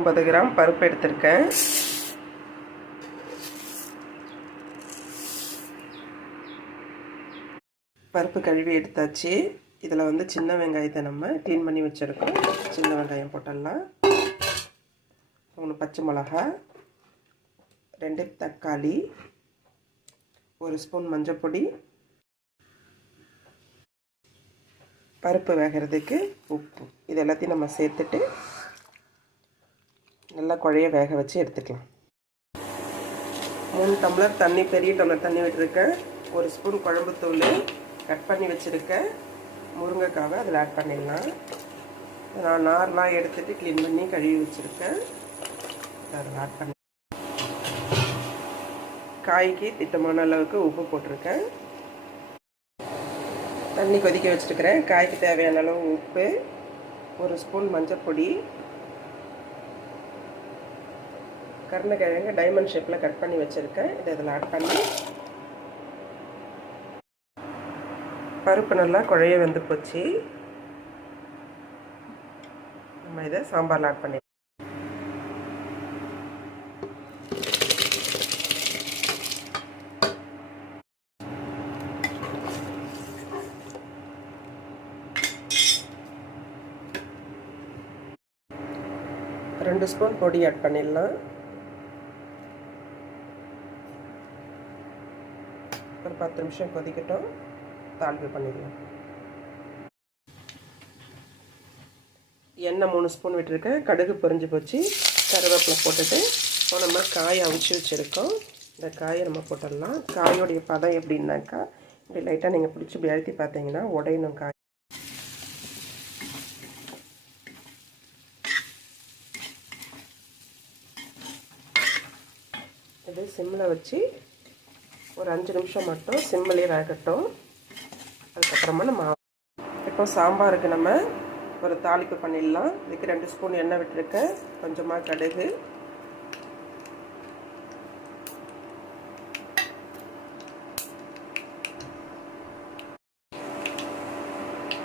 50 gram பருப்பு எடுத்திருக்கேன். பருப்பு கழுவி எடுத்தாச்சு. இதில் வந்து சின்ன வெங்காயத்தை நம்ம க்ளீன் பண்ணி வச்சுருக்கோம். சின்ன வெங்காயம் போட்டுடலாம். 3 பச்சை மிளகா, 2 தக்காளி, 1 ஸ்பூன் மஞ்சள், பருப்பு வேகிறதுக்கு உப்பு, இது எல்லாத்தையும் நம்ம சேர்த்துட்டு நல்லா குழைய வேக வச்சு எடுத்துக்கலாம். 3 டம்ளர் தண்ணி, பெரிய டம்ளர் தண்ணி விட்டுருக்கேன். 1 ஸ்பூன் குழம்புத்தூள், கட் பண்ணி வச்சுருக்கேன் முருங்கைக்காவை அதில் ஆட் பண்ணிடலாம். நான் நார்லாம் எடுத்துகிட்டு க்ளீன் பண்ணி கழுவி வச்சுருக்கேன். அதில் ஆட் பண்ணி காய்க்கு திட்டமான அளவுக்கு உப்பு போட்டிருக்கேன். தண்ணி கொதிக்க வச்சுருக்கிறேன். காய்க்கு தேவையான அளவு உப்பு, 1 ஸ்பூன் மஞ்சள் பொடி, கருணக்கிழங்கு டைமண்ட் ஷேப்பில் கட் பண்ணி வச்சுருக்கேன். இதை இதில் ஆட் பண்ணி பருப்பு நல்லா குழைய வந்து போச்சு. நம்ம இதை சாம்பாரில் ஆட் பண்ணி ரெண்டு ஸ்பூன் பொடி ஆட் பண்ணிடலாம். ஒரு 10 நிமிஷம் கொதிக்கட்டும். தாளிப்பு பண்ணிடலாம். எண்ணெய் 3 ஸ்பூன் விட்டுருக்கேன். கடுகு பொரிஞ்சு போச்சு. கருவேப்பிலை போட்டுட்டு இப்போ நம்ம காயை அவிச்சு வச்சுருக்கோம். இந்த காயை நம்ம போட்டுடலாம். காயோடைய பதம் எப்படின்னாக்கா, இப்படி லைட்டாக நீங்கள் பிடிச்சி இப்படி அழுத்தி பார்த்தீங்கன்னா உடையணும் காய். இது சிம்மில் வச்சு ஒரு 5 நிமிஷம் மட்டும் சிம்மிலே வேகட்டும். அதுக்கப்புறமா நம்ம இப்போ சாம்பாருக்கு நம்ம ஒரு தாளிப்பு பண்ணிடலாம். இதுக்கு 2 ஸ்பூன் எண்ணெய் விட்டுருக்கேன். கொஞ்சமாக கடுகு,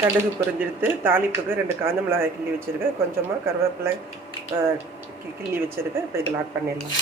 கடுகு பொரிஞ்சிடுத்து. தாளிப்புக்கு 2 காஞ்ச மிளகாய் கிள்ளி வச்சுருக்கேன். கொஞ்சமாக கருவேப்பிலை கிள்ளி வச்சுருக்கேன். இப்போ இதில் ஆட் பண்ணிடலாம்.